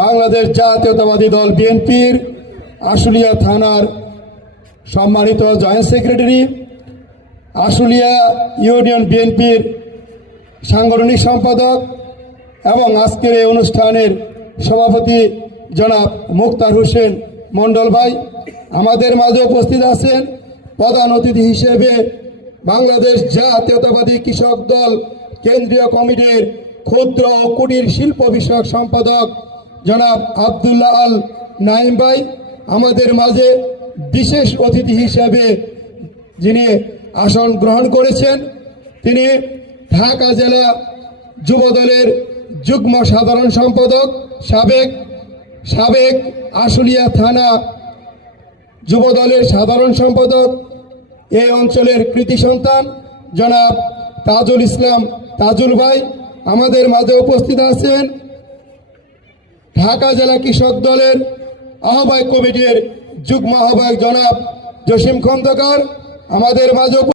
বাংলাদেশ জাতীয়তাবাদী দল বিএনপির আশুলিয়া থানার সম্মানিত জয়েন্ট সেক্রেটারি, আশুলিয়া ইউনিয়ন বিএনপির সাংগঠনিক সম্পাদক এবং আজকের এই অনুষ্ঠানের সভাপতি জনাব মুক্তার হোসেন মণ্ডল ভাই, আমাদের মাঝে উপস্থিত আছেন প্রধান অতিথি হিসেবে বাংলাদেশ জাতীয়তাবাদী কৃষক দল কেন্দ্রীয় কমিটির ক্ষুদ্র ও কুটির শিল্প বিষয়ক সম্পাদক জনাব আব্দুল্লাহ আল নাইম ভাই, আমাদের মাঝে বিশেষ অতিথি হিসেবে যিনি আসন গ্রহণ করেছেন তিনি ঢাকা জেলা যুবদলের যুগ্ম সাধারণ সম্পাদক, সাবেক আশুলিয়া থানা যুবদলের সাধারণ সম্পাদক, এই অঞ্চলের কৃতি সন্তান জনাব তাজুল ইসলাম তাজুল ভাই, আমাদের মাঝে উপস্থিত আছেন ঢাকা জেলা কৃষক দলের আহ্বায়ক কমিটির যুগ্ম আহ্বায়ক জনাব জসিম খন্দকার, আমাদের মাঝে